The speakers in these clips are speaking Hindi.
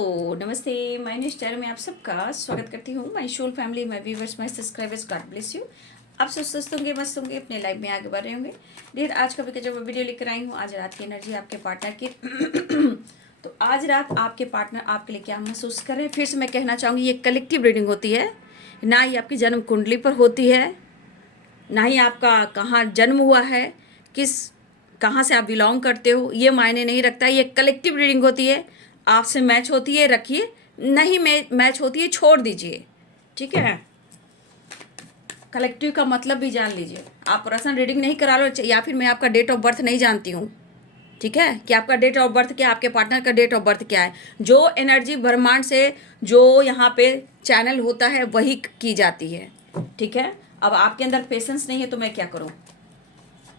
दोस्तों नमस्ते। माय न्यू चैनल में आप सबका स्वागत करती हूँ। My whole family, my viewers, my subscribers, God bless you. आप सब स्वस्थ होंगे, मस्त होंगे, अपने लाइफ में आगे बढ़ रहे होंगे। डेढ़ आज का जब वीडियो लेकर आई हूँ, आज रात की एनर्जी आपके पार्टनर की तो आज रात आपके पार्टनर आपके लिए क्या महसूस कर रहे हैं। फिर से मैं कहना चाहूँगी, ये कलेक्टिव रीडिंग होती है, ना ही आपकी जन्म कुंडली पर होती है, ना ही आपका कहाँ जन्म हुआ है, कहाँ से आप बिलोंग करते हो, ये मायने नहीं रखता। ये कलेक्टिव रीडिंग होती है। आपसे मैच होती है रखिए, नहीं मैच होती है छोड़ दीजिए। ठीक है, कलेक्टिव का मतलब भी जान लीजिए। आप पर्सनल रीडिंग नहीं करा लो, या फिर मैं आपका डेट ऑफ बर्थ नहीं जानती हूँ, ठीक है, कि आपका डेट ऑफ बर्थ क्या, आपके पार्टनर का डेट ऑफ बर्थ क्या है। जो एनर्जी ब्रह्मांड से जो यहाँ पे चैनल होता है वही की जाती है। ठीक है, अब आपके अंदर पेशेंस नहीं है तो मैं क्या करूँ।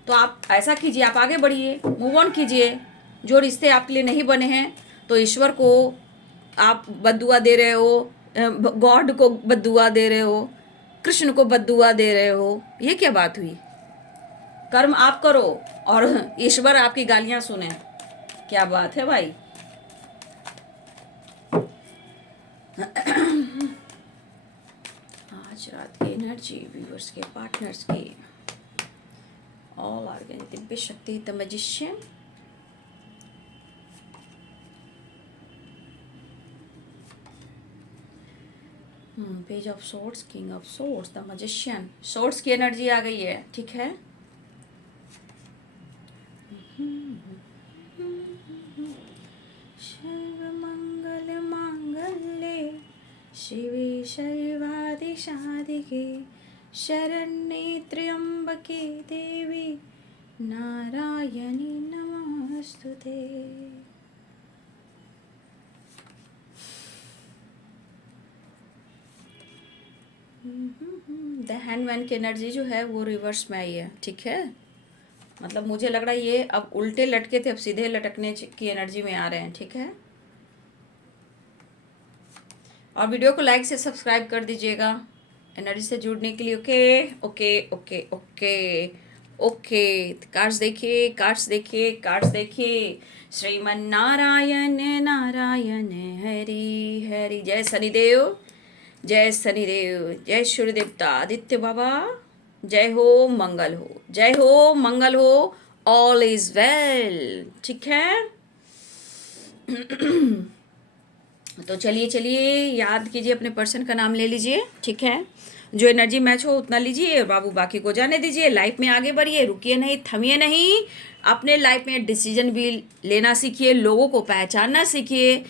तो आप ऐसा कीजिए, आप आगे बढ़िए, मूव ऑन कीजिए। जो रिश्ते आपके लिए नहीं बने हैं तो ईश्वर को आप बद्दुआ दे रहे हो, गॉड को बद्दुआ दे रहे हो, कृष्ण को बद्दुआ दे रहे हो, ये क्या बात हुई। कर्म आप करो और ईश्वर आपकी गालियां सुने, क्या बात है भाई। आज रात की एनर्जी व्यूअर्स के पार्टनर्स की, ऑल ऑर्गेनिक दिव्य शक्ति the magician, page of swords, king of swords, the magician. Swords की एनर्जी आ गई है, ठीक है। सर्वमंगल मांगल्ये शिवे सर्वादि साधिके शरण्ये त्र्यंबके देवी नारायणी नमोस्तुते। द हैंडमैन की एनर्जी जो है वो रिवर्स में आई है, ठीक है। मतलब मुझे लग रहा है ये अब उल्टे लटके थे, अब सीधे लटकने की एनर्जी में आ रहे हैं, ठीक है। और वीडियो को लाइक से सब्सक्राइब कर दीजिएगा एनर्जी से जुड़ने के लिए। Okay okay okay okay okay. Cards देखिए, कार्ड्स देखिए, कार्ड्स देखिए। श्रीमन नारायण नारायण हरि हरि। जय शनिदेव, जय शनिदेव, जय सूर्य देवता आदित्य बाबा, जय हो मंगल हो, जय हो मंगल हो, ऑल इज वेल, ठीक है। तो चलिए चलिए, याद कीजिए, अपने पर्सन का नाम ले लीजिए, ठीक है। जो एनर्जी मैच हो उतना लीजिए, बाबू बाकी को जाने दीजिए। लाइफ में आगे बढ़िए, रुकिए नहीं, थमिए नहीं। अपने लाइफ में डिसीजन भी लेना सीखिए, लोगों को पहचानना सीखिए।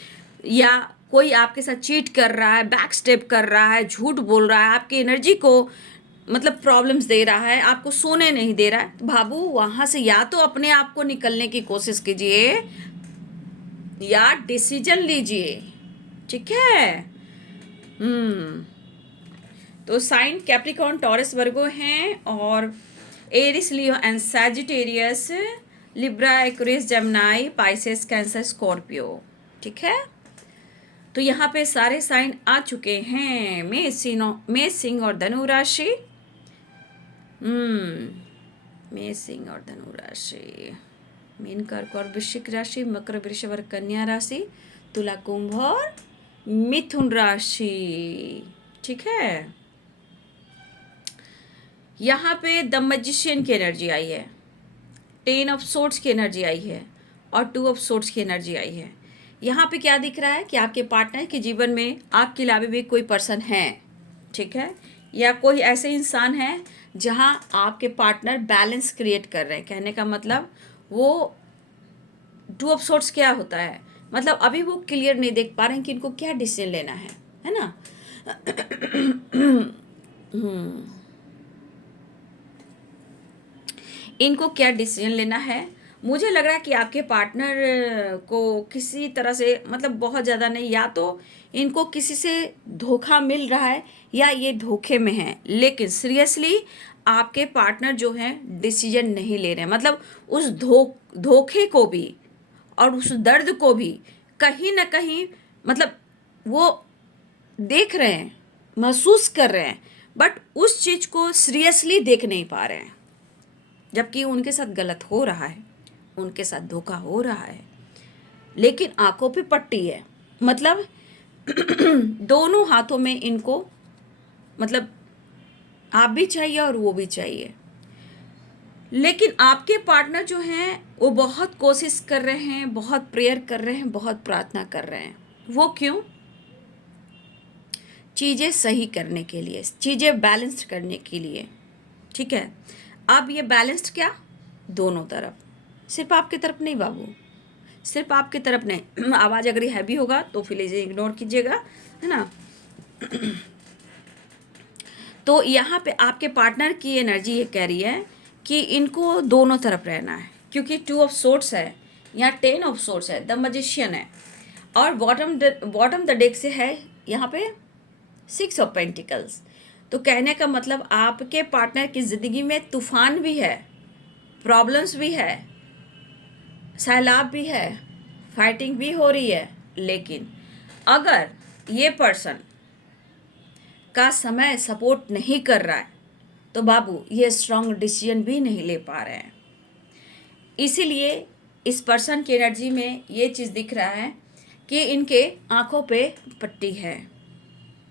या कोई आपके साथ चीट कर रहा है, बैक स्टेप कर रहा है, झूठ बोल रहा है, आपकी एनर्जी को मतलब प्रॉब्लम्स दे रहा है, आपको सोने नहीं दे रहा है, तो बाबू वहाँ से या तो अपने आप को निकलने की कोशिश कीजिए या डिसीजन लीजिए, ठीक है। तो साइन कैप्रिकॉर्न, टॉरस, वर्गो हैं, और Aries, Leo and Sagittarius, Libra, Aquarius, Gemini, Pisces, Cancer, Scorpio, ठीक है। तो यहाँ पे सारे साइन आ चुके हैं। मेष, सिंह और धनु राशि, मेष, सिंह और धनु राशि, मीन, कर्क और वृश्चिक राशि, मकर, वृषभ और कन्या राशि, तुला, कुंभ और मिथुन राशि, ठीक है। यहाँ पे द मैजिशियन की एनर्जी आई है, 10 ऑफ सोर्ड्स की एनर्जी आई है और 2 ऑफ सोर्ड्स की एनर्जी आई है। यहाँ पे क्या दिख रहा है कि आपके पार्टनर के जीवन में आपके अलावा भी कोई पर्सन है, ठीक है, या कोई ऐसे इंसान है जहाँ आपके पार्टनर बैलेंस क्रिएट कर रहे हैं। कहने का मतलब वो 2 ऑफ सोर्ड्स क्या होता है, मतलब अभी वो क्लियर नहीं देख पा रहे हैं कि इनको क्या डिसीजन लेना है ना। इनको क्या डिसीजन लेना है। मुझे लग रहा है कि आपके पार्टनर को किसी तरह से, मतलब बहुत ज़्यादा नहीं, या तो इनको किसी से धोखा मिल रहा है या ये धोखे में है, लेकिन सीरियसली आपके पार्टनर जो हैं डिसीजन नहीं ले रहे हैं। मतलब उस धोखे को भी और उस दर्द को भी कहीं ना कहीं, मतलब वो देख रहे हैं, महसूस कर रहे हैं, बट उस चीज़ को सीरियसली देख नहीं पा रहे हैं। जबकि उनके साथ गलत हो रहा है, उनके साथ धोखा हो रहा है, लेकिन आंखों पे पट्टी है, मतलब दोनों हाथों में इनको, मतलब आप भी चाहिए और वो भी चाहिए। लेकिन आपके पार्टनर जो हैं वो बहुत कोशिश कर रहे हैं, बहुत प्रेयर कर रहे हैं, बहुत प्रार्थना कर रहे हैं। वो क्यों? चीज़ें सही करने के लिए, चीज़ें बैलेंस्ड करने के लिए। ठीक है, अब ये बैलेंस्ड क्या? दोनों तरफ, सिर्फ आपकी तरफ नहीं बाबू, सिर्फ आपकी तरफ नहीं। आवाज़ अगर हैवी होगा तो फिर इसे इग्नोर कीजिएगा, है ना। तो यहाँ पे आपके पार्टनर की एनर्जी ये कह रही है कि इनको दोनों तरफ रहना है, क्योंकि 2 ऑफ सोर्ड्स है, यहाँ 10 ऑफ सोर्ड्स है, द मैजिशियन है, और बॉटम द डेक से है यहाँ पे 6 ऑफ पेंटिकल्स। तो कहने का मतलब आपके पार्टनर की ज़िंदगी में तूफान भी है, प्रॉब्लम्स भी है, सैलाब भी है, फाइटिंग भी हो रही है। लेकिन अगर ये पर्सन का समय सपोर्ट नहीं कर रहा है तो बाबू ये स्ट्रॉन्ग डिसीजन भी नहीं ले पा रहे हैं। इसीलिए इस पर्सन की एनर्जी में ये चीज़ दिख रहा है कि इनके आंखों पे पट्टी है।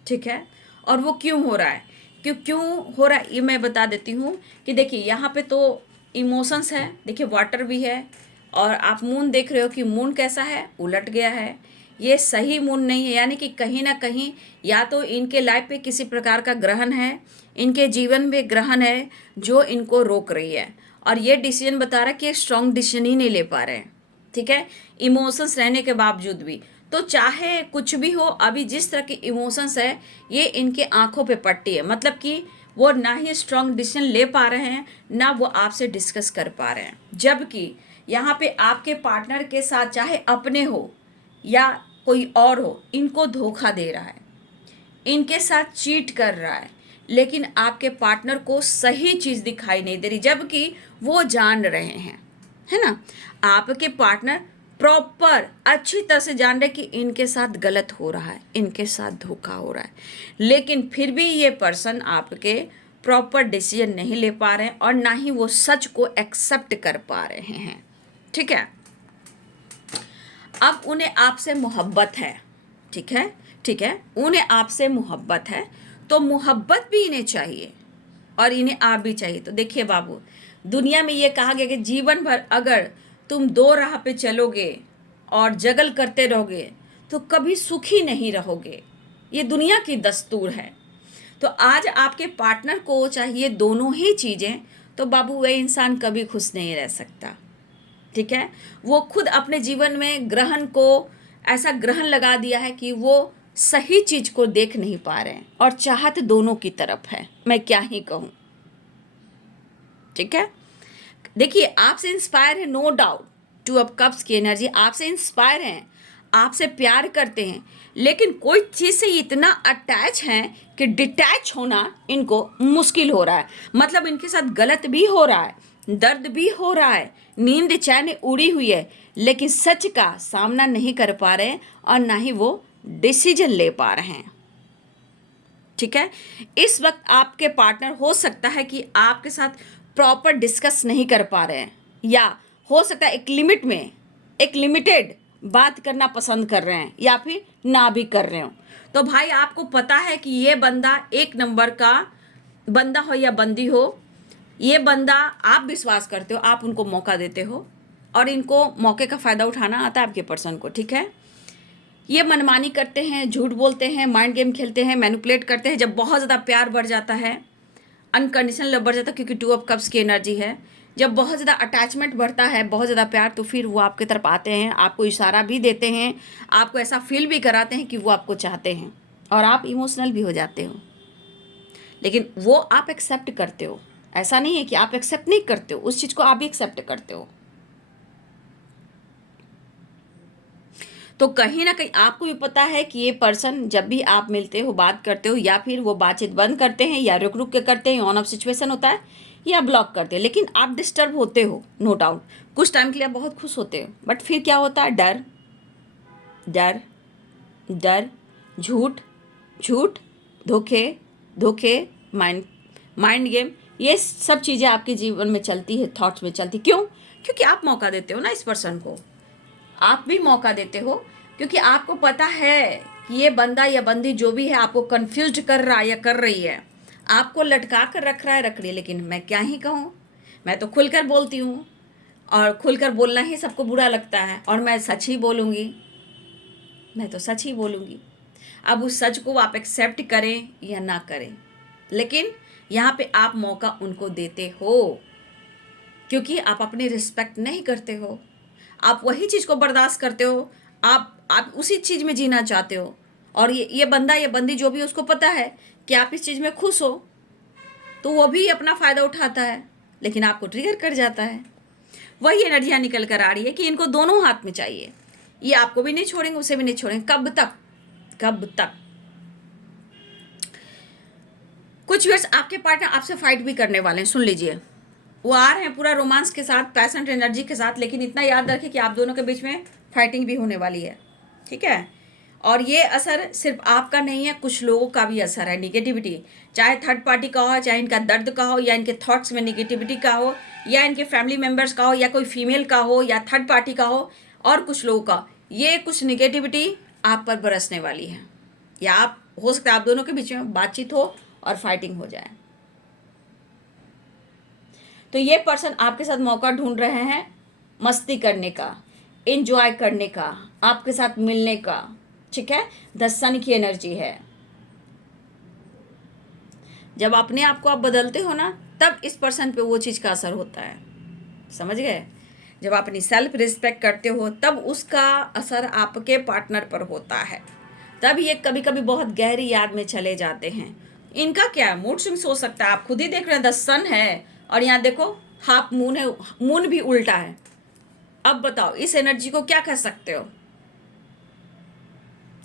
ठीक है, और वो क्यों हो रहा है, क्यों हो रहा है ये मैं बता देती हूँ। कि देखिए यहाँ पे तो इमोशंस है, देखिए वाटर भी है, और आप मून देख रहे हो कि मून कैसा है, उलट गया है। ये सही मून नहीं है, यानी कि कहीं ना कहीं या तो इनके लाइफ पे किसी प्रकार का ग्रहण है, इनके जीवन में ग्रहण है जो इनको रोक रही है, और ये डिसीजन बता रहा है कि स्ट्रॉन्ग डिसीजन ही नहीं ले पा रहे हैं। ठीक है, इमोशंस रहने के बावजूद भी, तो चाहे कुछ भी हो, अभी जिस तरह के इमोशंस है ये इनके आंखों पे पट्टी है। मतलब कि वो ना ही स्ट्रॉन्ग डिसीजन ले पा रहे हैं, ना वो आपसे डिस्कस कर पा रहे हैं। जबकि यहाँ पे आपके पार्टनर के साथ चाहे अपने हो या कोई और हो, इनको धोखा दे रहा है, इनके साथ चीट कर रहा है, लेकिन आपके पार्टनर को सही चीज़ दिखाई नहीं दे रही, जबकि वो जान रहे हैं, है ना। आपके पार्टनर प्रॉपर अच्छी तरह से जान रहे कि इनके साथ गलत हो रहा है, इनके साथ धोखा हो रहा है, लेकिन फिर भी ये पर्सन आपके प्रॉपर डिसीजन नहीं ले पा रहे हैं, और ना ही वो सच को एक्सेप्ट कर पा रहे हैं। ठीक है, अब उन्हें आपसे मोहब्बत है। ठीक है, ठीक है, उन्हें आपसे मोहब्बत है, तो मोहब्बत भी इन्हें चाहिए और इन्हें आप भी चाहिए। तो देखिए बाबू, दुनिया में ये कहा गया कि जीवन भर अगर तुम दो राह पे चलोगे और जगल करते रहोगे तो कभी सुखी नहीं रहोगे, ये दुनिया की दस्तूर है। तो आज आपके पार्टनर को चाहिए दोनों ही चीज़ें, तो बाबू वह इंसान कभी खुश नहीं रह सकता। ठीक है, वो खुद अपने जीवन में ग्रहण को ऐसा ग्रहण लगा दिया है कि वो सही चीज़ को देख नहीं पा रहे हैं, और चाहत दोनों की तरफ है, मैं क्या ही कहूँ। ठीक है, देखिए आपसे इंस्पायर है, नो डाउट। 2 ऑफ कप्स की एनर्जी आपसे इंस्पायर हैं, आपसे प्यार करते हैं, लेकिन कोई चीज़ से इतना अटैच हैं कि डिटैच होना इनको मुश्किल हो रहा है। मतलब इनके साथ गलत भी हो रहा है, दर्द भी हो रहा है, नींद चैन उड़ी हुई है, लेकिन सच का सामना नहीं कर पा रहे हैं, और ना ही वो डिसीजन ले पा रहे हैं। ठीक है, इस वक्त आपके पार्टनर हो सकता है कि आपके साथ प्रॉपर डिस्कस नहीं कर पा रहे हैं, या हो सकता है एक लिमिट में, एक लिमिटेड बात करना पसंद कर रहे हैं, या फिर ना भी कर रहे हो। तो भाई आपको पता है कि ये बंदा एक नंबर का बंदा हो या बंदी हो, ये बंदा आप विश्वास करते हो, आप उनको मौका देते हो, और इनको मौके का फ़ायदा उठाना आता है आपके पर्सन को। ठीक है, ये मनमानी करते हैं, झूठ बोलते हैं, माइंड गेम खेलते हैं, मैनिपुलेट करते हैं। जब बहुत ज़्यादा प्यार बढ़ जाता है, अनकंडीशनल लव बढ़ जाता है, क्योंकि 2 ऑफ कप्स की एनर्जी है, जब बहुत ज़्यादा अटैचमेंट बढ़ता है, बहुत ज़्यादा प्यार, तो फिर वो आपके तरफ आते हैं, आपको इशारा भी देते हैं, आपको ऐसा फील भी कराते हैं कि वो आपको चाहते हैं, और आप इमोशनल भी हो जाते हो। लेकिन वो आप एक्सेप्ट करते हो, ऐसा नहीं है कि आप एक्सेप्ट नहीं करते हो, उस चीज़ को आप भी एक्सेप्ट करते हो। तो कहीं ना कहीं आपको भी पता है कि ये पर्सन, जब भी आप मिलते हो, बात करते हो, या फिर वो बातचीत बंद करते हैं, या रुक रुक के करते हैं, ऑन ऑफ सिचुएशन होता है, या ब्लॉक करते हैं, लेकिन आप डिस्टर्ब होते हो, नो डाउट। कुछ टाइम के लिए आप बहुत खुश होते हो, बट फिर क्या होता है, डर डर डर, झूठ झूठ, धोखे धोखे, माइंड गेम, ये सब चीज़ें आपके जीवन में चलती है, थॉट्स में चलती। क्यों? क्योंकि आप मौका देते हो ना इस पर्सन को, आप भी मौका देते हो क्योंकि आपको पता है कि ये बंदा या बंदी जो भी है आपको कंफ्यूज कर रहा है या कर रही है, आपको लटका कर रख रहा है, रख रही है। लेकिन मैं क्या ही कहूँ, मैं तो खुलकर बोलती हूँ, और खुलकर बोलना ही सबको बुरा लगता है, और मैं सच ही बोलूँगी, मैं तो सच ही बोलूँगी। अब उस सच को आप एक्सेप्ट करें या ना करें, लेकिन यहाँ पे आप मौका उनको देते हो, क्योंकि आप अपनी रिस्पेक्ट नहीं करते हो। आप वही चीज़ को बर्दाश्त करते हो, आप उसी चीज़ में जीना चाहते हो, और ये बंदा या बंदी जो भी, उसको पता है कि आप इस चीज़ में खुश हो, तो वो भी अपना फ़ायदा उठाता है, लेकिन आपको ट्रिगर कर जाता है। वही एनर्जियाँ निकल कर आ रही है कि इनको दोनों हाथ में चाहिए, ये आपको भी नहीं छोड़ेंगे, उसे भी नहीं छोड़ेंगे। कब तक, कब तक? कुछ व्यूअर्स आपके पार्टनर आपसे फाइट भी करने वाले हैं, सुन लीजिए। वो आ रहे हैं पूरा रोमांस के साथ, पैशन एनर्जी के साथ, लेकिन इतना याद रखें कि आप दोनों के बीच में फाइटिंग भी होने वाली है, ठीक है। और ये असर सिर्फ आपका नहीं है, कुछ लोगों का भी असर है, निगेटिविटी, चाहे थर्ड पार्टी का हो, चाहे इनका दर्द का हो, या इनके थॉट्स में निगेटिविटी का हो, या इनके फैमिली मेम्बर्स का हो, या कोई फीमेल का हो, या थर्ड पार्टी का हो, और कुछ लोगों का, ये कुछ निगेटिविटी आप पर बरसने वाली है, या आप हो सकता है आप दोनों के बीच में बातचीत हो और फाइटिंग हो जाए। तो ये पर्सन आपके साथ मौका ढूंढ रहे हैं मस्ती करने का, एंजॉय करने का, आपके साथ मिलने का, ठीक है। द सन की एनर्जी है। जब अपने आप को आप बदलते हो ना, तब इस पर्सन पे वो चीज़ का असर होता है, समझ गए। जब आप अपनी सेल्फ रिस्पेक्ट करते हो, तब उसका असर आपके पार्टनर पर होता है। तब ये कभी कभी बहुत गहरी याद में चले जाते हैं। इनका क्या है, मूड स्विंग्स हो सकता है, आप खुद ही देख रहे हैं, द सन है, और यहाँ देखो हाफ मून है, मून भी उल्टा है। अब बताओ इस एनर्जी को क्या कह सकते हो?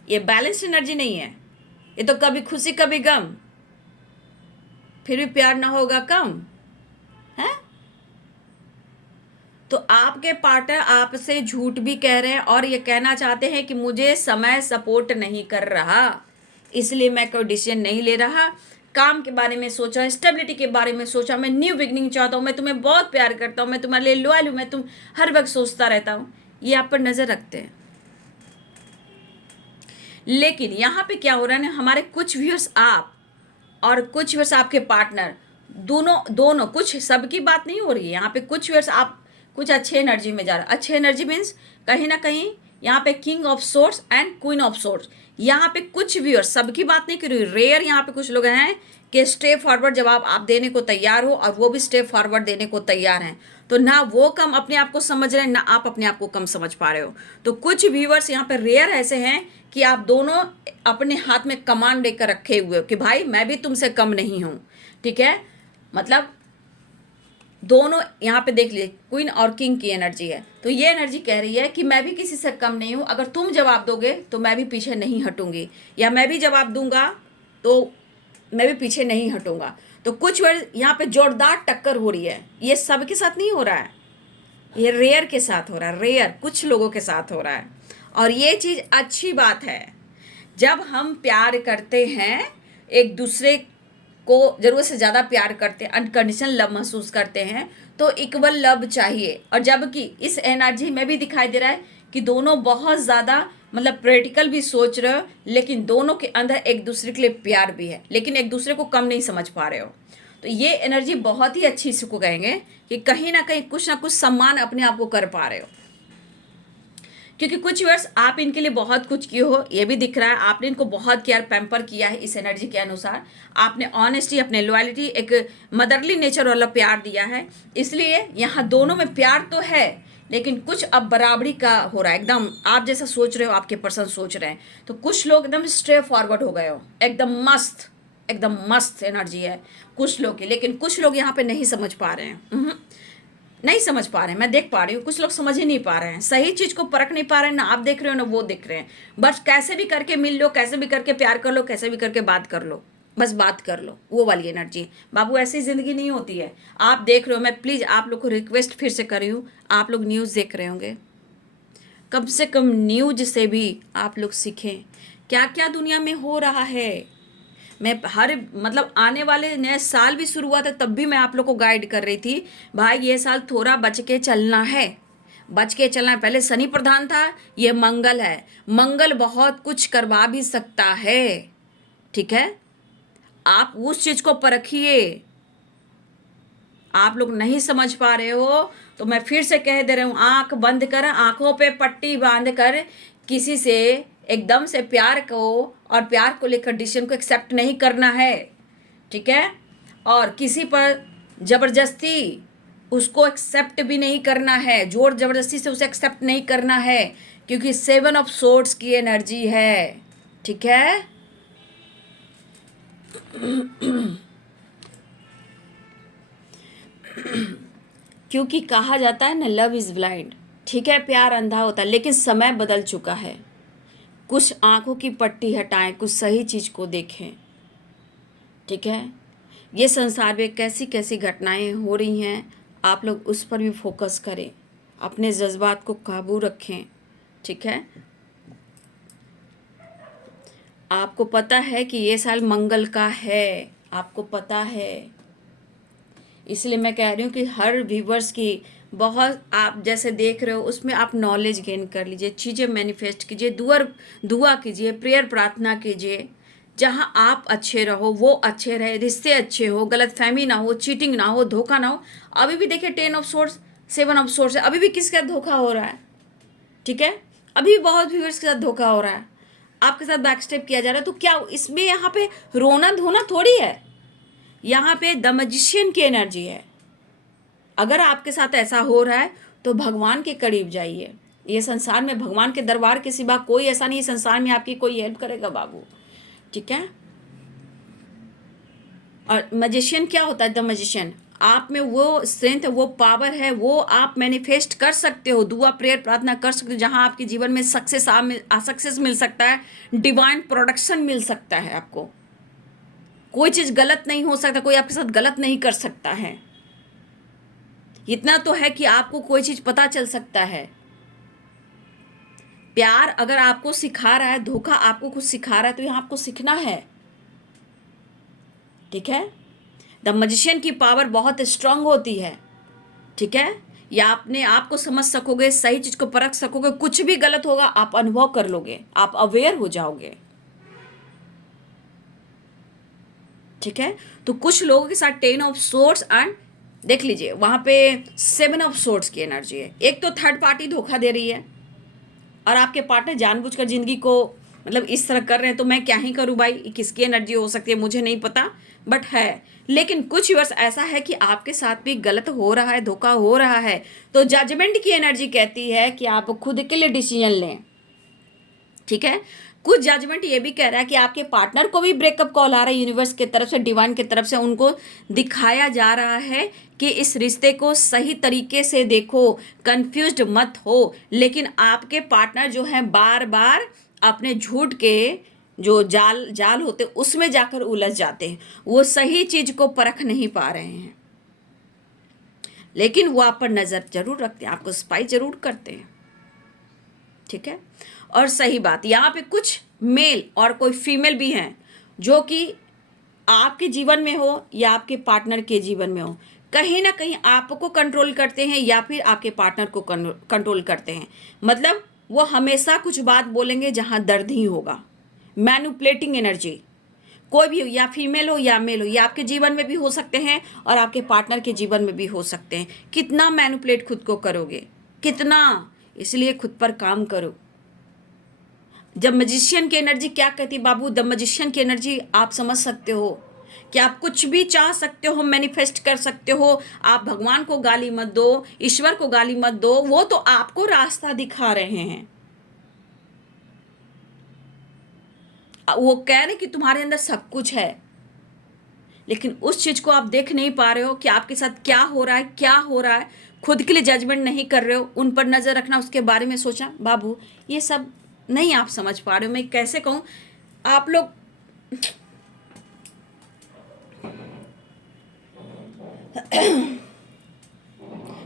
ये बैलेंस एनर्जी नहीं है, ये तो कभी खुशी कभी गम, फिर भी प्यार ना होगा कम है। तो आपके पार्टनर आपसे झूठ भी कह रहे हैं, और ये कहना चाहते हैं कि मुझे समय सपोर्ट नहीं कर रहा, इसलिए मैं कोई डिसीजन नहीं ले रहा, काम के बारे में सोचा, स्टेबिलिटी के बारे में सोचा, मैं न्यू बिगनिंग चाहता हूँ, मैं तुम्हें बहुत प्यार करता हूँ, मैं तुम्हारे लिए लॉयल हूँ, मैं तुम हर वक्त सोचता रहता हूँ। ये आप पर नज़र रखते हैं। लेकिन यहाँ पे क्या हो रहा है ना, हमारे कुछ व्यूअर्स आप और कुछ व्यूअर्स आपके पार्टनर, दोनों कुछ, सबकी बात नहीं हो रही है यहाँ पे। कुछ व्यूअर्स आप कुछ अच्छे एनर्जी में जा रहे हैं। अच्छे एनर्जी मीन्स कहीं ना कहीं यहाँ पे king of source and queen of source. यहाँ पे कुछ व्यूअर्स, सबकी बात नहीं कर रही, रेयर यहाँ पे कुछ लोग हैं कि स्टेप फॉरवर्ड जवाब आप देने को तैयार हो, और वो भी स्टेप फॉरवर्ड देने को तैयार हैं। तो ना वो कम अपने आप को समझ रहे हैं, ना आप अपने आप को कम समझ पा रहे हो। तो कुछ व्यूअर्स यहाँ पे रेयर ऐसे हैं कि आप दोनों अपने हाथ में कमांड लेकर रखे हुए हो कि भाई मैं भी तुमसे कम नहीं हूँ, ठीक है। मतलब दोनों यहाँ पे देख लीजिए, क्वीन और किंग की एनर्जी है। तो ये एनर्जी कह रही है कि मैं भी किसी से कम नहीं हूँ, अगर तुम जवाब दोगे तो मैं भी पीछे नहीं हटूंगी, या मैं भी जवाब दूंगा तो मैं भी पीछे नहीं हटूंगा। तो कुछ वर्ड यहाँ पे जोरदार टक्कर हो रही है। ये सबके साथ नहीं हो रहा है, ये रेयर के साथ हो रहा है, रेयर कुछ लोगों के साथ हो रहा है। और ये चीज़ अच्छी बात है। जब हम प्यार करते हैं, एक दूसरे को ज़रूरत से ज़्यादा प्यार करते हैं, अनकंडीशनल लव महसूस करते हैं, तो इक्वल लव चाहिए। और जबकि इस एनर्जी में भी दिखाई दे रहा है कि दोनों बहुत ज़्यादा मतलब प्रैक्टिकल भी सोच रहे हो, लेकिन दोनों के अंदर एक दूसरे के लिए प्यार भी है, लेकिन एक दूसरे को कम नहीं समझ पा रहे हो। तो ये एनर्जी बहुत ही अच्छी, इसको कहेंगे कि कहीं ना कुछ सम्मान अपने आप को कर पा रहे हो। क्योंकि कुछ वर्ष आप इनके लिए बहुत कुछ किए हो, ये भी दिख रहा है। आपने इनको बहुत केयर पैम्पर किया है इस एनर्जी के अनुसार। आपने ऑनेस्टी, अपने लॉयल्टी, एक मदरली नेचर वाला प्यार दिया है। इसलिए यहाँ दोनों में प्यार तो है, लेकिन कुछ अब बराबरी का हो रहा है। एकदम आप जैसा सोच रहे हो आपके पर्सन सोच रहे हैं। तो कुछ लोग एकदम स्ट्रेट फॉरवर्ड हो गए हो, एकदम मस्त एनर्जी है कुछ लोग की। लेकिन कुछ लोग यहाँ पे नहीं समझ पा रहे हैं, नहीं समझ पा रहे हैं। मैं देख पा रही हूँ कुछ लोग समझ ही नहीं पा रहे हैं, सही चीज़ को परख नहीं पा रहे हैं। ना आप देख रहे हो ना वो देख रहे हैं। बस कैसे भी करके मिल लो, कैसे भी करके प्यार कर लो, कैसे भी करके बात कर लो, बस बात कर लो, वो वाली एनर्जी। बाबू ऐसी ज़िंदगी नहीं होती है। आप देख रहे हो, मैं प्लीज़ आप लोग को रिक्वेस्ट फिर से कर रही हूँ, आप लोग न्यूज़ देख रहे होंगे, कम से कम न्यूज़ से भी आप लोग सीखें क्या क्या दुनिया में हो रहा है। मैं हर मतलब आने वाले नए साल भी शुरू हुआ था, तब भी मैं आप लोग को गाइड कर रही थी, भाई ये साल थोड़ा बच के चलना है, बच के चलना है। पहले शनि प्रधान था, ये मंगल है। मंगल बहुत कुछ करवा भी सकता है, ठीक है। आप उस चीज को परखिए। आप लोग नहीं समझ पा रहे हो तो मैं फिर से कह दे रही हूं, आंख बंद कर, आंखों पे पट्टी बांध कर किसी से एकदम से प्यार को और प्यार को लेकर डिसीजन को एक्सेप्ट नहीं करना है, ठीक है। और किसी पर जबरदस्ती उसको एक्सेप्ट भी नहीं करना है, जोर जबरदस्ती से उसे एक्सेप्ट नहीं करना है, क्योंकि 7 ऑफ सोर्ड्स की एनर्जी है, ठीक है। क्योंकि कहा जाता है ना, लव इज ब्लाइंड, ठीक है, प्यार अंधा होता है, लेकिन समय बदल चुका है। कुछ आंखों की पट्टी हटाएं, कुछ सही चीज को देखें, ठीक है। ये संसार में कैसी कैसी घटनाएं हो रही हैं, आप लोग उस पर भी फोकस करें, अपने जज्बात को काबू रखें, ठीक है। आपको पता है कि ये साल मंगल का है, आपको पता है, इसलिए मैं कह रही हूँ कि हर व्यूवर्स की बहुत, आप जैसे देख रहे हो उसमें आप नॉलेज गेन कर लीजिए, चीज़ें मैनिफेस्ट कीजिए, दुआ कीजिए, प्रेयर प्रार्थना कीजिए। जहाँ आप अच्छे रहो वो अच्छे रहे, रिश्ते अच्छे हो, गलतफहमी ना हो, चीटिंग ना हो, धोखा ना हो। अभी भी देखिए 10 ऑफ सोर्स, 7 ऑफ सोर्स है, अभी भी किसके साथ धोखा हो रहा है, ठीक है। अभी भी बहुत व्यूवर्स के साथ धोखा हो रहा है, आपके साथ बैक स्टेप किया जा रहा है। तो क्या इसमें यहाँ पे रोना धोना थोड़ी है, यहाँ पे द मैजिशियन की एनर्जी है। अगर आपके साथ ऐसा हो रहा है तो भगवान के करीब जाइए। ये संसार में भगवान के दरबार के सिवा कोई ऐसा नहीं, संसार में आपकी कोई हेल्प करेगा बाबू, ठीक है। और मैजिशियन क्या होता है? द मैजिशियन, आप में वो स्ट्रेंथ है, वो पावर है, वो आप मैनिफेस्ट कर सकते हो, दुआ प्रेयर प्रार्थना कर सकते हो, जहाँ आपके जीवन में सक्सेस मिल सकता है, डिवाइन प्रोडक्शन मिल सकता है। आपको कोई चीज़ गलत नहीं हो सकता, कोई आपके साथ गलत नहीं कर सकता है। इतना तो है कि आपको कोई चीज़ पता चल सकता है। प्यार अगर आपको सिखा रहा है, धोखा आपको कुछ सिखा रहा है, तो यहाँ आपको सीखना है, ठीक है। द मैजिशियन की पावर बहुत स्ट्रांग होती है, ठीक है। या अपने आप को समझ सकोगे, सही चीज को परख सकोगे, कुछ भी गलत होगा आप अनुभव कर लोगे, आप अवेयर हो जाओगे, ठीक है। तो कुछ लोगों के साथ 10 ऑफ सोर्ड्स एंड देख लीजिए वहां पे 7 ऑफ सोर्ड्स की एनर्जी है। एक तो थर्ड पार्टी धोखा दे रही है और आपके पार्टनर जानबूझकर जिंदगी को मतलब इस तरह कर रहे हैं, तो मैं क्या ही करूं भाई, किसकी एनर्जी हो सकती है मुझे नहीं पता, बट है। लेकिन कुछ वर्ष ऐसा है कि आपके साथ भी गलत हो रहा है, धोखा हो रहा है, तो जजमेंट की एनर्जी कहती है कि आप खुद के लिए डिसीजन लें, ठीक है। कुछ जजमेंट ये भी कह रहा है कि आपके पार्टनर को भी ब्रेकअप कॉल आ रहा है यूनिवर्स की तरफ से, डिवाइन की तरफ से, उनको दिखाया जा रहा है कि इस रिश्ते को सही तरीके से देखो, कंफ्यूज्ड मत हो। लेकिन आपके पार्टनर जो है बार बार अपने झूठ के जो जाल होते उसमें जाकर उलझ जाते हैं, वो सही चीज को परख नहीं पा रहे हैं, लेकिन वो आप पर नजर जरूर रखते हैं, आपको स्पाई जरूर करते हैं, ठीक है। और सही बात, यहाँ पे कुछ मेल और कोई फीमेल भी हैं जो कि आपके जीवन में हो या आपके पार्टनर के जीवन में हो, कहीं ना कहीं आपको कंट्रोल करते हैं या फिर आपके पार्टनर को कंट्रोल करते हैं। मतलब वो हमेशा कुछ बात बोलेंगे जहाँ दर्द ही होगा। मैनिपुलेटिंग एनर्जी, कोई भी हो, या फीमेल हो या मेल हो, या आपके जीवन में भी हो सकते हैं और आपके पार्टनर के जीवन में भी हो सकते हैं। कितना मैनिपुलेट खुद को करोगे, कितना, इसलिए खुद पर काम करो। जब मैजिशियन की एनर्जी क्या कहती है बाबू, द मैजिशियन की एनर्जी आप समझ सकते हो कि आप कुछ भी चाह सकते हो, मैनिफेस्ट कर सकते हो। आप भगवान को गाली मत दो, ईश्वर को गाली मत दो, वो तो आपको रास्ता दिखा रहे हैं। वो कह रहे कि तुम्हारे अंदर सब कुछ है, लेकिन उस चीज को आप देख नहीं पा रहे हो कि आपके साथ क्या हो रहा है, क्या हो रहा है। खुद के लिए जजमेंट नहीं कर रहे हो, उन पर नजर रखना, उसके बारे में सोचना। बाबू ये सब नहीं आप समझ पा रहे हो। मैं कैसे कहूं, आप लोग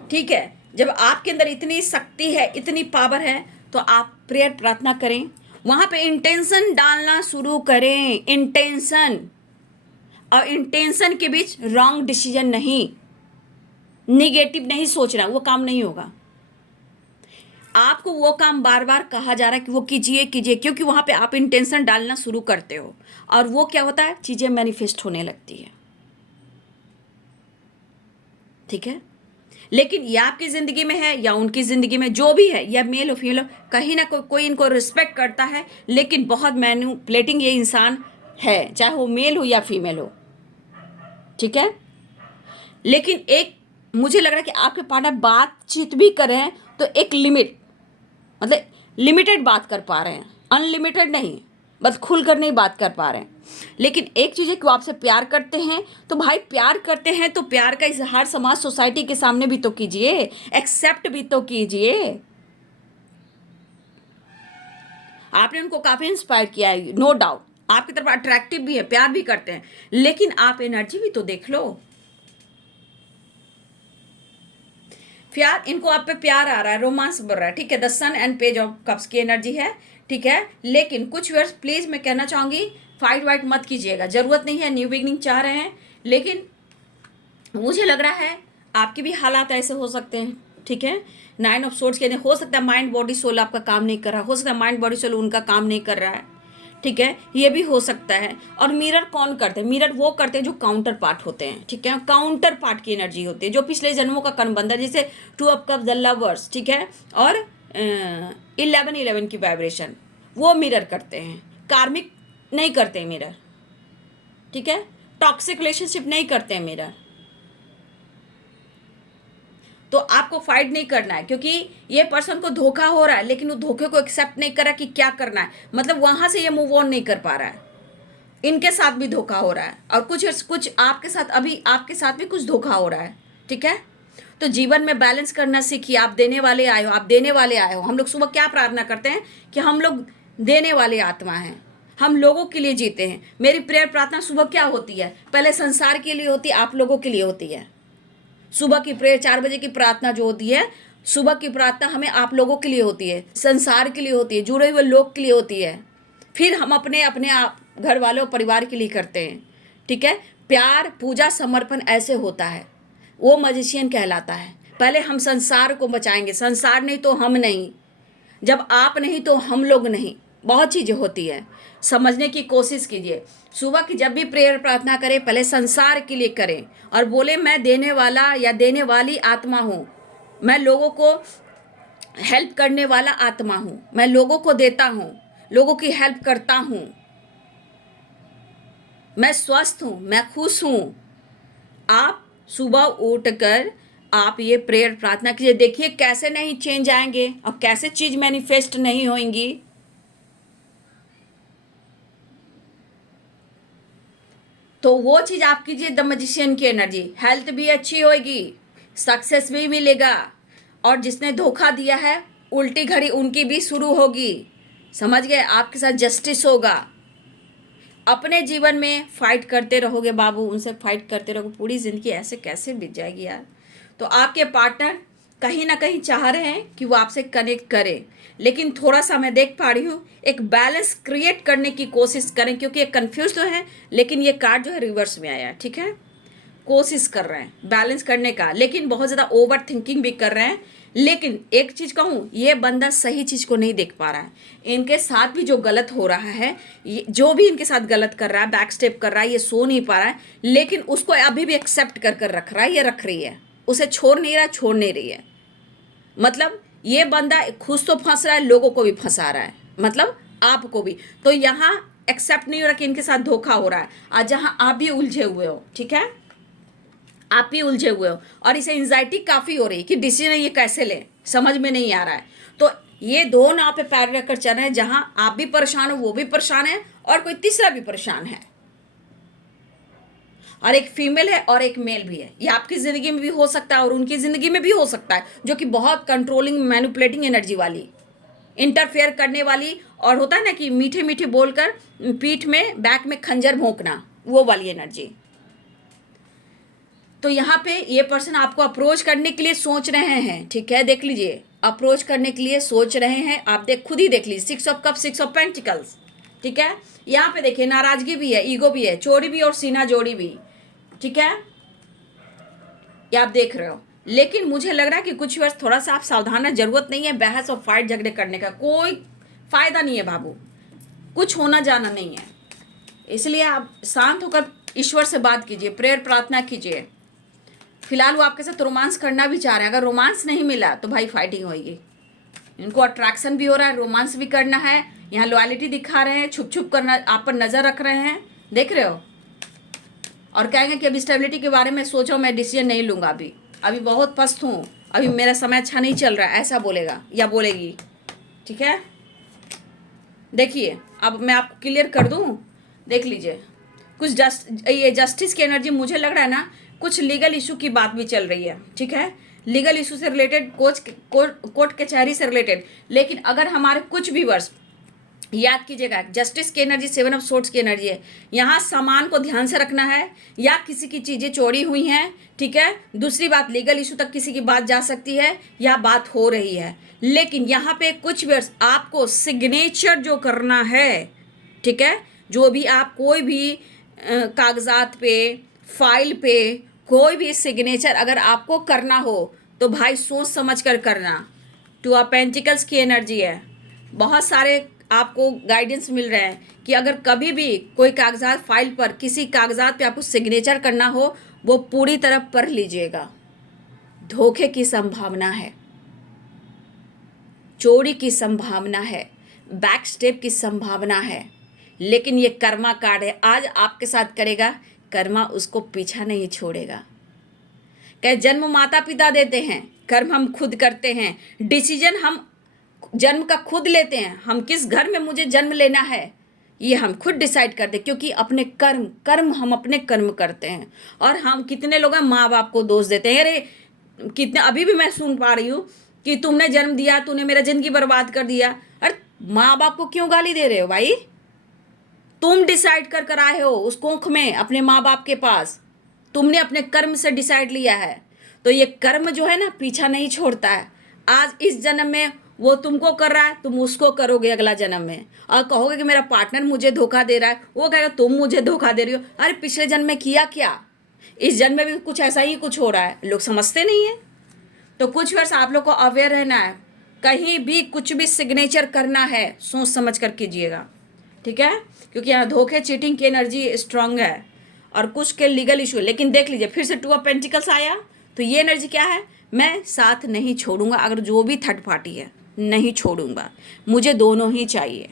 ठीक है, जब आपके अंदर इतनी शक्ति है, इतनी पावर है, तो आप प्रेयर प्रार्थना करें, वहां पे इंटेंशन डालना शुरू करें। इंटेंशन और इंटेंशन के बीच रॉन्ग डिसीजन नहीं, निगेटिव नहीं सोचना, वो काम नहीं होगा। आपको वो काम बार बार कहा जा रहा है कि वो कीजिए कीजिए, क्योंकि वहां पे आप इंटेंशन डालना शुरू करते हो और वो क्या होता है, चीजें मैनिफेस्ट होने लगती है। ठीक है, लेकिन ये आपकी जिंदगी में है या उनकी जिंदगी में, जो भी है, या मेल हो फीमेल हो, कहीं ना कोई इनको रिस्पेक्ट करता है, लेकिन बहुत मैन्युपुलेटिंग ये इंसान है, चाहे वो मेल हो या फीमेल हो। ठीक है, लेकिन एक मुझे लग रहा है कि आपके पार्टनर बातचीत भी कर रहे हैं तो एक लिमिट, मतलब लिमिटेड बात कर पा रहे हैं, अनलिमिटेड नहीं, बस खुलकर नहीं बात कर पा रहे हैं। लेकिन एक चीज़ है कि वो आपसे प्यार करते हैं, तो भाई प्यार करते हैं तो प्यार का इजहार समाज सोसाइटी के सामने भी तो कीजिए, एक्सेप्ट भी तो कीजिए। आपने उनको काफ़ी इंस्पायर किया है, नो डाउट, आपकी तरफ अट्रैक्टिव भी है, प्यार भी करते हैं, लेकिन आप एनर्जी भी तो देख लो। प्यार, इनको आप पे प्यार आ रहा है, रोमांस बढ़ रहा है, ठीक है, the Sun and Page of Cups की एनर्जी है, ठीक है। लेकिन कुछ वर्ड्स प्लीज मैं कहना चाहूंगी, फाइट वाइट मत कीजिएगा, जरूरत नहीं है, न्यू बिगनिंग चाह रहे हैं, लेकिन मुझे लग रहा है आपके भी हालात ऐसे हो सकते हैं। ठीक है, 9 ऑफ सोर्ड्स के हो सकता है माइंड बॉडी सोल आपका काम नहीं कर रहा, हो सकता है माइंड बॉडी सोल उनका काम नहीं कर रहा है। ठीक है, ये भी हो सकता है। और मिरर कौन करते हैं, मिरर वो करते हैं जो काउंटर पार्ट होते हैं। ठीक है, काउंटर पार्ट की एनर्जी होती है, जो पिछले जन्मों का कर्मबंध है, जैसे 2 ऑफ कप्स द लवर्स, ठीक है, और 11 की वाइब्रेशन, वो मिरर करते हैं, कार्मिक नहीं करते हैं मिरर। ठीक है, टॉक्सिक रिलेशनशिप नहीं करते हैं मिरर। तो आपको फाइट नहीं करना है, क्योंकि ये पर्सन को धोखा हो रहा है, लेकिन वो धोखे को एक्सेप्ट नहीं कर रहा कि क्या करना है, मतलब वहां से ये मूव ऑन नहीं कर पा रहा है। इनके साथ भी धोखा हो रहा है, और कुछ कुछ आपके साथ, अभी आपके साथ भी कुछ धोखा हो रहा है। ठीक है, तो जीवन में बैलेंस करना सीखिए। आप देने वाले आए हो, आप देने वाले आए हो। हम लोग सुबह क्या प्रार्थना करते हैं कि हम लोग देने वाले आत्मा हैं, हम लोगों के लिए जीते हैं। मेरी प्रेयर प्रार्थना सुबह क्या होती है, पहले संसार के लिए होती है, आप लोगों के लिए होती है। सुबह की प्रेयर 4 बजे की प्रार्थना जो होती है, सुबह की प्रार्थना हमें आप लोगों के लिए होती है, संसार के लिए होती है, जुड़े हुए लोग के लिए होती है। फिर हम अपने अपने आप घर वालों परिवार के लिए करते हैं। ठीक है, प्यार पूजा समर्पण ऐसे होता है, वो मैजिशियन कहलाता है। पहले हम संसार को बचाएंगे, संसार नहीं तो हम नहीं, जब आप नहीं तो हम लोग नहीं, बहुत चीज़ें होती है, समझने की कोशिश कीजिए। सुबह की जब भी प्रेयर प्रार्थना करें, पहले संसार के लिए करें और बोले मैं देने वाला या देने वाली आत्मा हूँ, मैं लोगों को हेल्प करने वाला आत्मा हूँ, मैं लोगों को देता हूँ, लोगों की हेल्प करता हूँ, मैं स्वस्थ हूँ, मैं खुश हूँ। आप सुबह उठकर आप ये प्रेयर प्रार्थना कीजिए, देखिए कैसे नहीं चेंज आएंगे और कैसे चीज मैनिफेस्ट नहीं होंगी। तो वो चीज आप कीजिए, द मैजिशियन की एनर्जी, हेल्थ भी अच्छी होगी, सक्सेस भी मिलेगा, और जिसने धोखा दिया है उल्टी घड़ी उनकी भी शुरू होगी। समझ गए, आपके साथ जस्टिस होगा। अपने जीवन में फाइट करते रहोगे बाबू, उनसे फाइट करते रहोगे, पूरी जिंदगी ऐसे कैसे बीत जाएगी यार। तो आपके पार्टनर कहीं ना कहीं चाह रहे हैं कि वो आपसे कनेक्ट करें, लेकिन थोड़ा सा मैं देख पा रही हूँ एक बैलेंस क्रिएट करने की कोशिश करें, क्योंकि एक कंफ्यूज तो है, लेकिन ये कार्ड जो है रिवर्स में आया है। ठीक है, कोशिश कर रहे हैं बैलेंस करने का, लेकिन बहुत ज़्यादा ओवर थिंकिंग भी कर रहे हैं। लेकिन एक चीज़ कहूँ, ये बंदा सही चीज़ को नहीं देख पा रहा है। इनके साथ भी जो गलत हो रहा है, जो भी इनके साथ गलत कर रहा है, बैक स्टेप कर रहा है, ये सो नहीं पा रहा है, लेकिन उसको अभी भी एक्सेप्ट कर कर रख रहा है, ये रख रही है, उसे छोड़ नहीं रहा, छोड़ नहीं रही है। मतलब ये बंदा खुद तो फंस रहा है, लोगों को भी फंसा रहा है, मतलब आपको भी। तो यहाँ एक्सेप्ट नहीं हो रहा कि इनके साथ धोखा हो रहा है, और जहाँ आप भी उलझे हुए हो। ठीक है, आप भी उलझे हुए हो और इसे एंजाइटी काफ़ी हो रही है कि डिसीजन ये कैसे लें, समझ में नहीं आ रहा है। तो ये दो नाव पे पैर रखकर चल रहे हैं, जहां आप भी परेशान हो, वो भी परेशान है, और कोई तीसरा भी परेशान है, और एक फीमेल है और एक मेल भी है। ये आपकी ज़िंदगी में भी हो सकता है और उनकी ज़िंदगी में भी हो सकता है, जो कि बहुत कंट्रोलिंग मैनिपुलेटिंग एनर्जी वाली, इंटरफेयर करने वाली, और होता है ना कि मीठे मीठे बोलकर पीठ में बैक में खंजर भोंकना, वो वाली एनर्जी। तो यहाँ पे ये पर्सन आपको अप्रोच करने के लिए सोच रहे हैं। ठीक है, देख लीजिए, अप्रोच करने के लिए सोच रहे हैं, आप खुद ही देख लीजिए, 6 ऑफ कप, 6 ऑफ पेंटिकल्स। ठीक है, यहाँ पे देखिए नाराजगी भी है, ईगो भी है, चोरी भी और सीना जोड़ी भी। ठीक है, ये आप देख रहे हो, लेकिन मुझे लग रहा है कि कुछ वर्ष थोड़ा सा आप सावधान है, जरूरत नहीं है बहस और फाइट झगड़े करने का, कोई फायदा नहीं है बाबू, कुछ होना जाना नहीं है। इसलिए आप शांत होकर ईश्वर से बात कीजिए, प्रेयर प्रार्थना कीजिए। फिलहाल वो आपके साथ रोमांस करना भी चाह रहे हैं, अगर रोमांस नहीं मिला तो भाई फाइटिंग होगी। इनको अट्रैक्शन भी हो रहा है, रोमांस भी करना है, यहाँ लॉयलिटी दिखा रहे हैं, छुप छुप करना, आप पर नजर रख रहे हैं, देख रहे हो। और कहेंगे कि अभी स्टेबिलिटी के बारे में सोचो, मैं डिसीजन नहीं लूंगा, अभी बहुत पस्त हूँ, अभी मेरा समय अच्छा नहीं चल रहा है, ऐसा बोलेगा या बोलेगी। ठीक है, देखिए अब मैं आपको क्लियर कर दूं, देख लीजिए। कुछ ये जस्टिस की एनर्जी, मुझे लग रहा है ना कुछ लीगल इशू की बात भी चल रही है। ठीक है, लीगल इशू से रिलेटेड, कोर्ट कचहरी से रिलेटेड। लेकिन अगर हमारे कुछ भी वर्ष याद कीजिएगा, जस्टिस की एनर्जी 7 ऑफ सोर्ड्स की एनर्जी है, यहाँ सामान को ध्यान से रखना है, या किसी की चीज़ें चोरी हुई हैं। ठीक है, दूसरी बात, लीगल इशू तक किसी की बात जा सकती है या बात हो रही है। लेकिन यहाँ पे कुछ वर्ष आपको सिग्नेचर जो करना है, ठीक है, जो भी आप कोई भी कागजात पे, फाइल पे कोई भी सिग्नेचर अगर आपको करना हो तो भाई सोच समझ कर करना। 2 ऑफ पेंटिकल्स की एनर्जी है, बहुत सारे आपको गाइडेंस मिल रहे हैं कि अगर कभी भी कोई कागजात फाइल पर, किसी कागजात पे आपको सिग्नेचर करना हो, वो पूरी तरह पढ़ लीजिएगा। धोखे की संभावना है, चोरी की संभावना है, बैक स्टेप की संभावना है, लेकिन ये कर्मा कार्ड है, आज आपके साथ करेगा, कर्मा उसको पीछा नहीं छोड़ेगा। क्या जन्म माता पिता देते हैं, कर्म हम खुद करते हैं, डिसीजन हम जन्म का खुद लेते हैं। हम किस घर में मुझे जन्म लेना है ये हम खुद डिसाइड करते हैं, क्योंकि अपने कर्म हम अपने कर्म करते हैं। और हम कितने लोग हैं माँ बाप को दोष देते हैं, अरे कितने, अभी भी मैं सुन पा रही हूँ कि तुमने जन्म दिया, तूने मेरा जिंदगी बर्बाद कर दिया। अरे माँ बाप को क्यों गाली दे रहे हो भाई? तुम डिसाइड कर आए हो उस कोख में अपने माँ बाप के पास, तुमने अपने कर्म से डिसाइड लिया है। तो ये कर्म जो है ना पीछा नहीं छोड़ता है। आज इस जन्म में वो तुमको कर रहा है, तुम उसको करोगे अगला जन्म में, और कहोगे कि मेरा पार्टनर मुझे धोखा दे रहा है, वो कहेगा तुम मुझे धोखा दे रही हो। अरे पिछले जन्म में किया क्या, इस जन्म में भी कुछ ऐसा ही कुछ हो रहा है, लोग समझते नहीं है। तो कुछ वर्ष आप लोग को अवेयर रहना है, कहीं भी कुछ भी सिग्नेचर करना है सोच समझ कर कीजिएगा। ठीक है, क्योंकि यहाँ धोखे चीटिंग की एनर्जी स्ट्रांग है और कुछ के लीगल इशू। लेकिन देख लीजिए फिर से 2 ऑफ पेंटिकल्स आया, तो ये एनर्जी क्या है, मैं साथ नहीं छोड़ूंगा, अगर जो भी थर्ड पार्टी है नहीं छोड़ूंगा, मुझे दोनों ही चाहिए,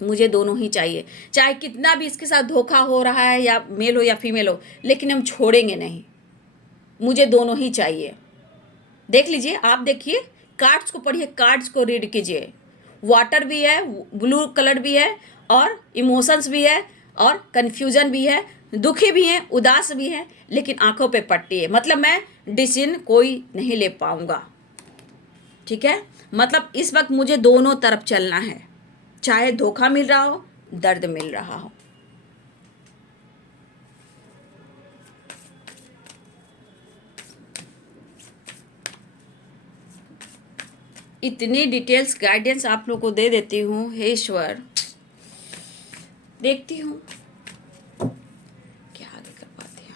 मुझे दोनों ही चाहिए, चाहे कितना भी इसके साथ धोखा हो रहा है, या मेल हो या फीमेल हो, लेकिन हम छोड़ेंगे नहीं, मुझे दोनों ही चाहिए। देख लीजिए, आप देखिए कार्ड्स को पढ़िए, कार्ड्स को रीड कीजिए। वाटर भी है, ब्लू कलर भी है, और इमोशंस भी है, और कन्फ्यूजन भी है, दुखी भी हैं, उदास भी हैं, लेकिन आंखों पे पट्टी है, मतलब मैं डिसीजन कोई नहीं ले पाऊंगा। ठीक है, मतलब इस वक्त मुझे दोनों तरफ चलना है, चाहे धोखा मिल रहा हो, दर्द मिल रहा हो। इतनी डिटेल्स गाइडेंस आप लोग को दे देती हूँ, हे ईश्वर, देखती हूँ क्या आगे कर पाती हूँ।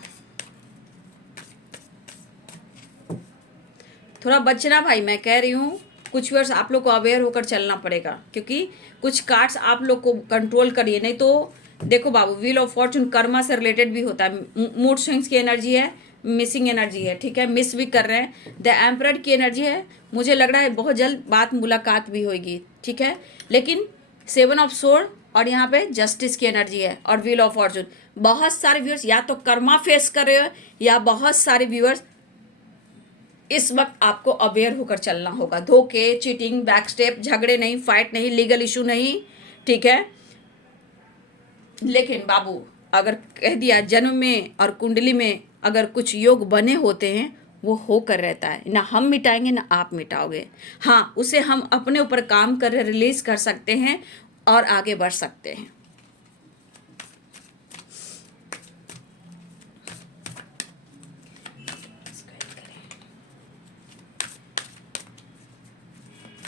थोड़ा बचना भाई, मैं कह रही हूँ कुछ वर्ष आप लोग को अवेयर होकर चलना पड़ेगा, क्योंकि कुछ कार्ड्स आप लोग को कंट्रोल करिए, नहीं तो देखो बाबू, व्हील ऑफ फॉर्चून कर्मा से रिलेटेड भी होता है, मूड स्विंग्स की एनर्जी है, मिसिंग एनर्जी है। ठीक है, मिस भी कर रहे हैं, द एम्परर की एनर्जी है, मुझे लग रहा है बहुत जल्द बात मुलाकात भी होगी। ठीक है, लेकिन 7 ऑफ सोर्ड और यहाँ पे जस्टिस की एनर्जी है, और व्हील ऑफ फॉर्चून। बहुत सारे व्यूअर्स या तो कर्मा फेस कर रहे हो, या बहुत सारे व्यूअर्स इस वक्त आपको अवेयर होकर चलना होगा। धोखे, चीटिंग, बैक स्टेप, झगड़े नहीं, फाइट नहीं, लीगल इशू नहीं। ठीक है, लेकिन बाबू अगर कह दिया जन्म में और कुंडली में अगर कुछ योग बने होते हैं, वो होकर रहता है, ना हम मिटाएंगे ना आप मिटाओगे। हाँ, उसे हम अपने ऊपर काम कर रिलीज कर सकते हैं और आगे बढ़ सकते हैं।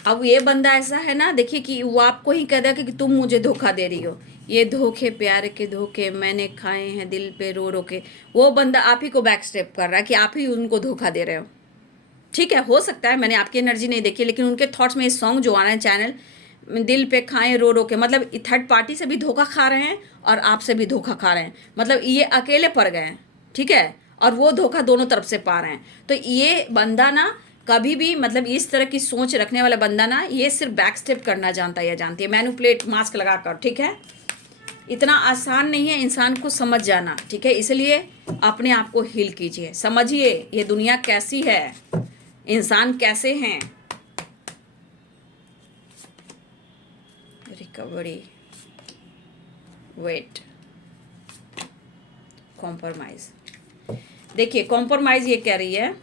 अब ये बंदा ऐसा है ना, देखिए कि वो आपको ही कह देगा कि तुम मुझे धोखा दे रही हो, ये धोखे, प्यार के धोखे मैंने खाए हैं दिल पे रो रो के। वो बंदा आप ही को बैक स्टेप कर रहा है कि आप ही उनको धोखा दे रहे हो। ठीक है, हो सकता है मैंने आपकी एनर्जी नहीं देखी, लेकिन उनके थॉट्स में ये सॉन्ग जो आ रहा है चैनल दिल पे खाएं रो रो के, मतलब थर्ड पार्टी से भी धोखा खा रहे हैं और आपसे भी धोखा खा रहे हैं। मतलब ये अकेले पड़ गए हैं, ठीक है, और वो धोखा दोनों तरफ से पा रहे हैं। तो ये बंदा ना कभी भी, मतलब इस तरह की सोच रखने वाला बंदा ना, ये सिर्फ बैक स्टेप करना जानता है या जानती है, मैनिपुलेट मास्क लगाकर। ठीक है, इतना आसान नहीं है इंसान को समझ जाना। ठीक है, इसलिए अपने आप को हील कीजिए, समझिए ये दुनिया कैसी है, इंसान कैसे हैं। Recovery, wait, compromise. देखिए कॉम्प्रोमाइज ये कह रही है,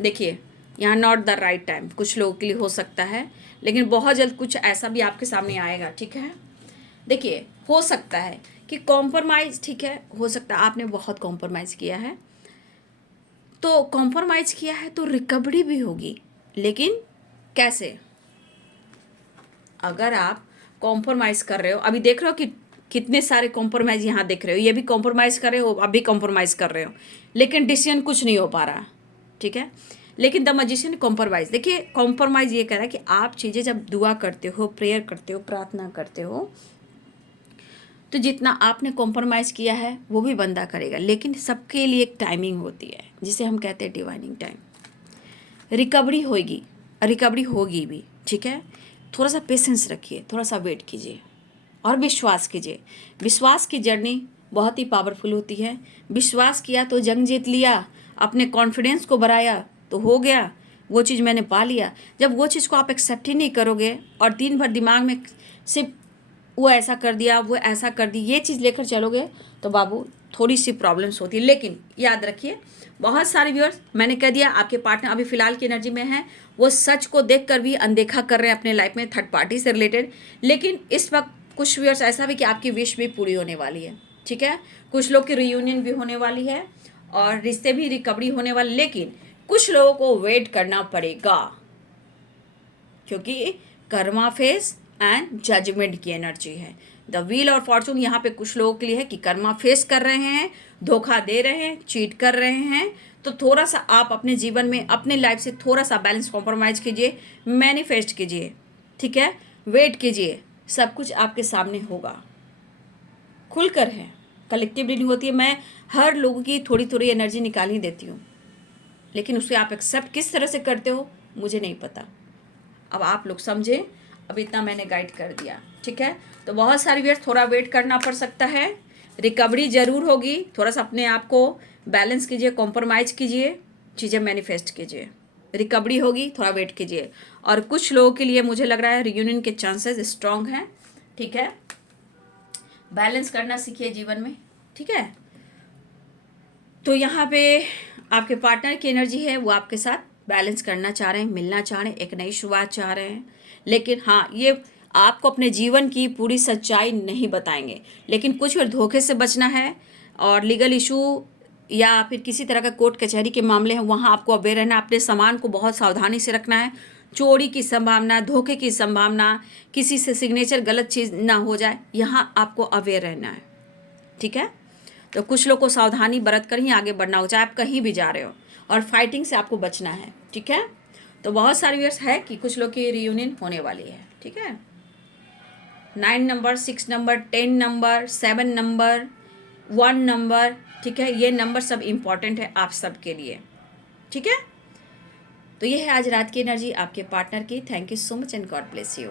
देखिए यहाँ नॉट द राइट टाइम कुछ लोगों के लिए हो सकता है, लेकिन बहुत जल्द कुछ ऐसा भी आपके सामने आएगा। ठीक है, देखिए हो सकता है कि कॉम्प्रोमाइज़, ठीक है, हो सकता है आपने बहुत कॉम्प्रोमाइज़ किया है, तो कॉम्प्रोमाइज़ किया है तो रिकवरी भी होगी, लेकिन कैसे? अगर आप कॉम्प्रोमाइज़ कर रहे हो, अभी देख रहे हो कि कितने सारे कॉम्प्रोमाइज़ यहाँ देख रहे हो, ये भी कॉम्प्रोमाइज़ कर रहे हो, अब भी कॉम्प्रोमाइज़ कर रहे हो, लेकिन डिसीजन कुछ नहीं हो पा रहा। ठीक है, लेकिन द मैजिशियन कॉम्प्रोमाइज़, देखिए कॉम्प्रोमाइज़ ये कह रहा है कि आप चीज़ें जब दुआ करते हो, प्रेयर करते हो, प्रार्थना करते हो, तो जितना आपने कॉम्प्रोमाइज़ किया है वो भी बंदा करेगा, लेकिन सबके लिए एक टाइमिंग होती है जिसे हम कहते हैं डिवाइनिंग टाइम। रिकवरी होगी, रिकवरी होगी भी। ठीक है, थोड़ा सा पेशेंस रखिए, थोड़ा सा वेट कीजिए और विश्वास कीजिए। विश्वास की जर्नी बहुत ही पावरफुल होती है। विश्वास किया तो जंग जीत लिया, अपने कॉन्फिडेंस को बढ़ाया तो हो गया, वो चीज़ मैंने पा लिया। जब वो चीज़ को आप एक्सेप्ट ही नहीं करोगे और दिन भर दिमाग में सिर्फ वो ऐसा कर दिया, वो ऐसा कर दी, ये चीज़ लेकर चलोगे तो बाबू थोड़ी सी प्रॉब्लम्स होती है। लेकिन याद रखिए, बहुत सारे व्यूअर्स, मैंने कह दिया आपके पार्टनर अभी फ़िलहाल की एनर्जी में है, वो सच को देखकर भी अनदेखा कर रहे हैं अपने लाइफ में थर्ड पार्टी से रिलेटेड। लेकिन इस वक्त कुछ व्यूअर्स ऐसा भी कि आपकी विश भी पूरी होने वाली है। ठीक है, कुछ लोग की रियूनियन भी होने वाली है और रिश्ते भी रिकवरी होने वाले, लेकिन कुछ लोगों को वेट करना पड़ेगा, क्योंकि कर्मा फेस एंड जजमेंट की एनर्जी है। द व्हील और फॉर्चून यहाँ पे कुछ लोगों के लिए है कि कर्मा फेस कर रहे हैं, धोखा दे रहे हैं, चीट कर रहे हैं, तो थोड़ा सा आप अपने जीवन में, अपने लाइफ से थोड़ा सा बैलेंस कॉम्प्रोमाइज़ कीजिए, मैनिफेस्ट कीजिए। ठीक है, वेट कीजिए, सब कुछ आपके सामने होगा, खुलकर है। कलेक्टिव रीडिंग होती है, मैं हर लोगों की थोड़ी थोड़ी एनर्जी निकाल ही देती हूँ, लेकिन उसे आप एक्सेप्ट किस तरह से करते हो मुझे नहीं पता। अब आप लोग समझे, अब इतना मैंने गाइड कर दिया। ठीक है, तो बहुत सारी व्यूअर्स थोड़ा वेट करना पड़ सकता है, रिकवरी ज़रूर होगी। थोड़ा सा अपने आप को बैलेंस कीजिए, कॉम्प्रोमाइज़ कीजिए, चीज़ें मैनिफेस्ट कीजिए, रिकवरी होगी, थोड़ा वेट कीजिए। और कुछ लोगों के लिए मुझे लग रहा है रियूनियन के चांसेस स्ट्रॉन्ग हैं। ठीक है, बैलेंस करना सीखिए जीवन में। ठीक है, तो यहाँ पे आपके पार्टनर की एनर्जी है, वो आपके साथ बैलेंस करना चाह रहे हैं, मिलना चाह रहे हैं, एक नई शुरुआत चाह रहे हैं, लेकिन हाँ, ये आपको अपने जीवन की पूरी सच्चाई नहीं बताएंगे, लेकिन कुछ और धोखे से बचना है। और लीगल इशू या फिर किसी तरह का कोर्ट कचहरी के मामले हैं, वहाँ आपको अवेयर रहना है, अपने सामान को बहुत सावधानी से रखना है। चोरी की संभावना, धोखे की संभावना, किसी से सिग्नेचर गलत चीज़ ना हो जाए, यहाँ आपको अवेयर रहना है। ठीक है, तो कुछ लोग को सावधानी बरत कर ही आगे बढ़ना हो, चाहे आप कहीं भी जा रहे हो, और फाइटिंग से आपको बचना है। ठीक है, तो बहुत सारे व्यूअर्स है कि कुछ लोग की रियूनियन होने वाली है। ठीक है, 9 number, 6 number, 10 number, 7 number, 1 number, ठीक है, ये नंबर सब इम्पॉर्टेंट है आप सब के लिए। ठीक है, तो ये है आज रात की एनर्जी आपके पार्टनर की। Thank you so much and God bless you.